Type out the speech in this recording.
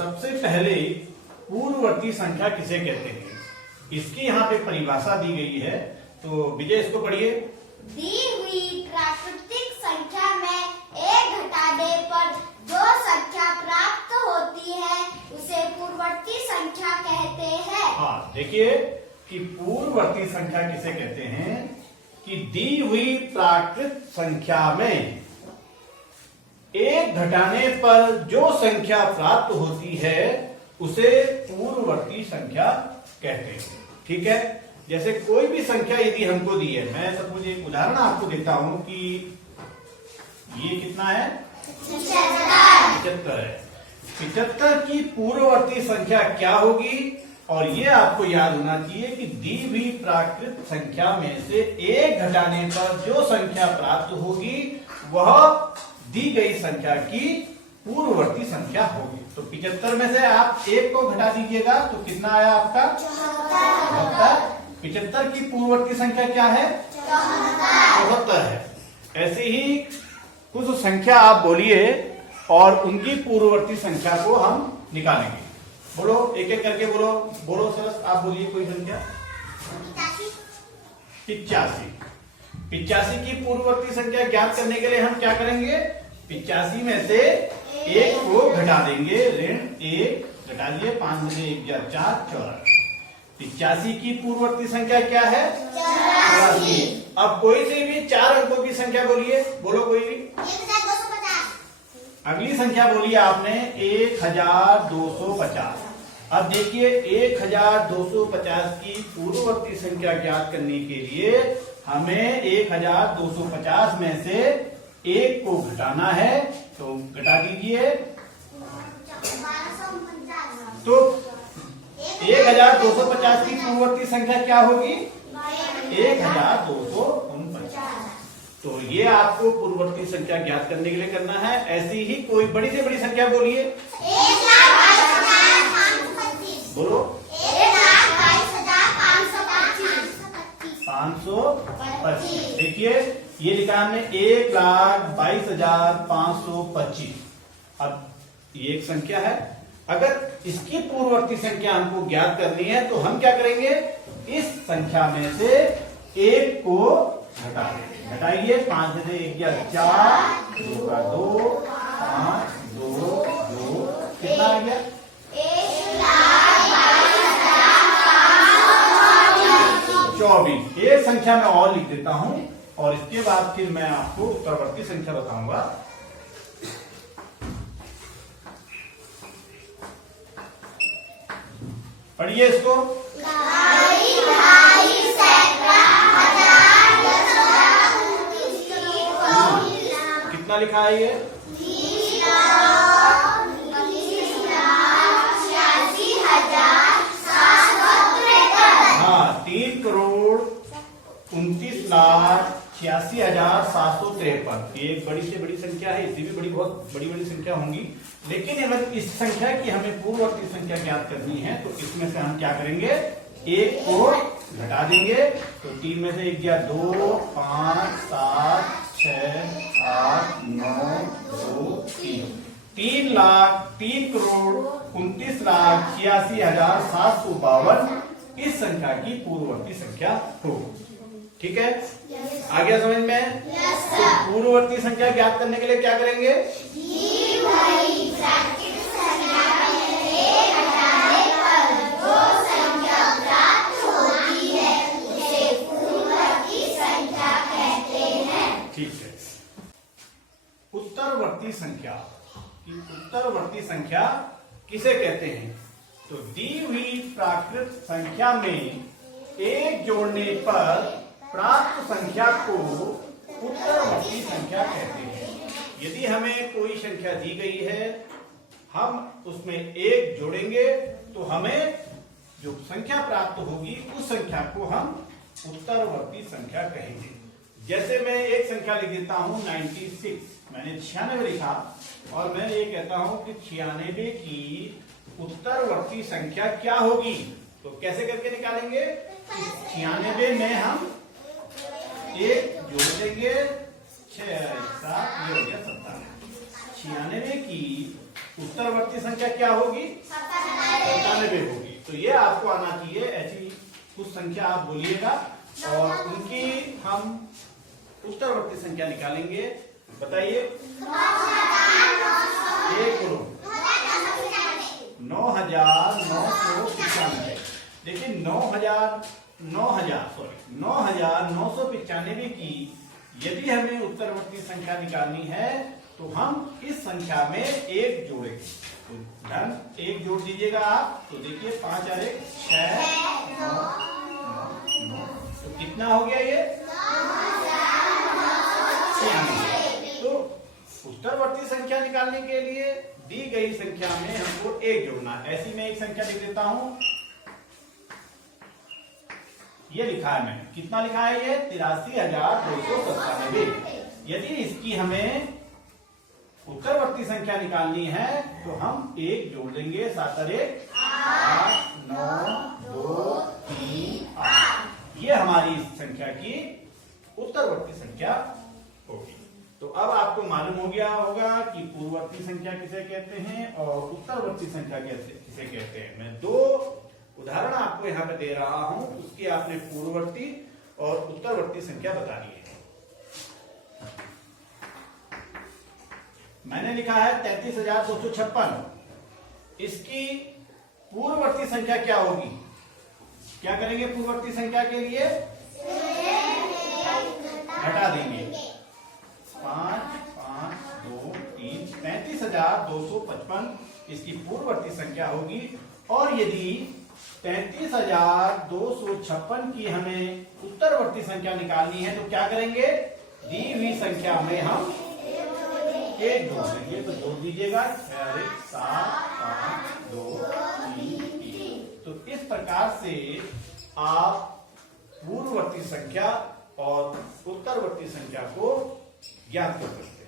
सबसे पहले पूर्ववर्ती संख्या किसे कहते हैं, इसकी यहाँ पे परिभाषा दी गई है। तो विजय इसको पढ़िए। दी हुई प्राकृतिक संख्या में एक घटाने पर जो संख्या प्राप्त होती है उसे पूर्ववर्ती संख्या कहते हैं। हाँ, देखिए कि पूर्ववर्ती संख्या किसे कहते हैं कि दी हुई प्राकृत संख्या में एक घटाने पर जो संख्या प्राप्त होती है उसे पूर्ववर्ती संख्या कहते हैं। ठीक है, जैसे कोई भी संख्या यदि हमको दी है, मैं सपोज एक उदाहरण आपको देता हूं कि ये कितना है, 75 है। 75 की पूर्ववर्ती संख्या क्या होगी, और ये आपको याद होना चाहिए कि दी हुई प्राकृत संख्या में से एक घटाने पर जो संख्या प्राप्त होगी वह दी गई संख्या की पूर्ववर्ती संख्या होगी। तो 75 में से आप एक को घटा दीजिएगा तो कितना आया आपका, 74। 75 की पूर्ववर्ती संख्या क्या है, 74 है। ऐसे ही कुछ संख्या आप बोलिए और उनकी पूर्ववर्ती संख्या को हम निकालेंगे। बोलो, एक एक करके बोलो, बोलो सरस, आप बोलिए कोई संख्या। 85। 85 की पूर्ववर्ती संख्या ज्ञात करने के लिए हम क्या करेंगे, 85 में से एक को घटा देंगे, ऋण 1 घटा दिए, 5 में से 1 4 84। 85 की पूर्ववर्ती संख्या क्या है, 84। अब कोई से भी 4 अंकों की संख्या बोलिए, बोलो कोई भी। 1250। अगली संख्या बोलिए आपने 1250। अब देखिए 1250 की पूर्ववर्ती संख्या ज्ञात करने के लिए हमें 1250 में से एक को घटाना है, तो घटा दीजिए। तो 1250 की पूर्ववर्ती संख्या क्या होगी, 1249। तो ये आपको पूर्ववर्ती संख्या ज्ञात करने के लिए करना है। ऐसी ही कोई बड़ी से बड़ी संख्या बोलिए, 1,22,525। बोलो। 525। देखिए ये लिखा हमने 1,22,525। अब ये एक संख्या है, अगर इसकी पूर्ववर्ती संख्या हमको ज्ञात करनी है तो हम क्या करेंगे, इस संख्या में से एक को घटा देंगे। घटाइए, 5 में से 1 4, 2 का 2, 5 2 2, कितना आ गया, 24। एक संख्या मैं और लिख देता हूं और इसके बाद फिर मैं आपको उत्तरवर्ती संख्या बताऊंगा। पढ़िए इसको। कितना लिखा है ये, 3,29,86,753। ये एक बड़ी से बड़ी संख्या है, इससे भी बड़ी, बहुत बड़ी बड़ी संख्या होंगी। लेकिन अगर इस संख्या की हमें पूर्ववर्ती संख्या ज्ञात करनी है तो इसमें से हम क्या करेंगे, एक को घटा देंगे। तो 3 में से 1 2, 5 7 6 8 9 2 3, 3,29,86,752 इस संख्या की पूर्ववर्ती संख्या हो। ठीक है, आ गया समझ में। तो पूर्ववर्ती संख्या ज्ञात करने के लिए क्या करेंगे, ठीक है। उत्तरवर्ती संख्या की उत्तरवर्ती संख्या किसे कहते हैं, तो दी हुई प्राकृत संख्या में एक जोड़ने पर प्राप्त संख्या को उत्तरवर्ती संख्या कहते हैं। यदि हमें कोई संख्या दी गई है, हम उसमें एक जोड़ेंगे तो हमें जो संख्या प्राप्त होगी उस संख्या को हम उत्तरवर्ती संख्या कहेंगे। जैसे मैं एक संख्या लिख देता हूं 96, मैंने 96 लिखा और मैं ये कहता हूं कि 96 की उत्तरवर्ती संख्या क्या होगी, तो कैसे करके निकालेंगे, 96 में हम एक जोड़ देंगे, 6 7, ये हो गया 97। 96 की उत्तरवर्ती संख्या क्या होगी? 97 होगी। तो ये आपको आना चाहिए। ऐसी कुछ संख्या आप बोलिएगा और उनकी हम उत्तरवर्ती संख्या निकालेंगे। बताइए। 9,995। देखिए 9,995 की यदि हमें उत्तरवर्ती संख्या निकालनी है तो हम इस संख्या में एक जोड़ेंगे। तो ध्यान एक जोड़ दीजिएगा आप। तो देखिए 5 और 1 6 9 9। तो कितना हो गया ये? 96। तो उत्तरवर्ती संख्या निकालने के लिए दी गई संख्या में हमको एक जोड़ना है। ऐसी मैं एक संख्या लिख देता हूं। ये लिखा है मैंने। कितना लिखा है ये? 83,297। यदि इसकी हमें उत्तरवर्ती संख्या निकालनी है तो हम एक जोड़ देंगे। 7 और 1 8 9 2 3 8। ये हमारी इस संख्या की उत्तरवर्ती संख्या होगी। तो अब आपको मालूम हो गया होगा कि पूर्ववर्ती संख्या किसे कहते हैं और उत्तरवर्ती संख्या किसे कहते हैं। मैं 2 उदाहरण आपको यहाँ पे दे रहा हूं, उसकी आपने पूर्ववर्ती और उत्तरवर्ती संख्या बतानी है। मैंने लिखा है 33,256। इसकी पूर्ववर्ती संख्या क्या होगी? क्या करेंगे पूर्ववर्ती संख्या के लिए? घटा देंगे। 5 5 2 3 33,255 इसकी पूर्ववर्ती संख्या होगी। और यदि 33,256 की हमें उत्तरवर्ती संख्या निकालनी है तो क्या करेंगे? दी हुई संख्या में हम एक जोड़ देंगे। तो जोड़ दीजिएगा 6 7 5 2 3 3। तो इस प्रकार से आप पूर्ववर्ती संख्या और उत्तरवर्ती संख्या को ज्ञात कर सकते हैं।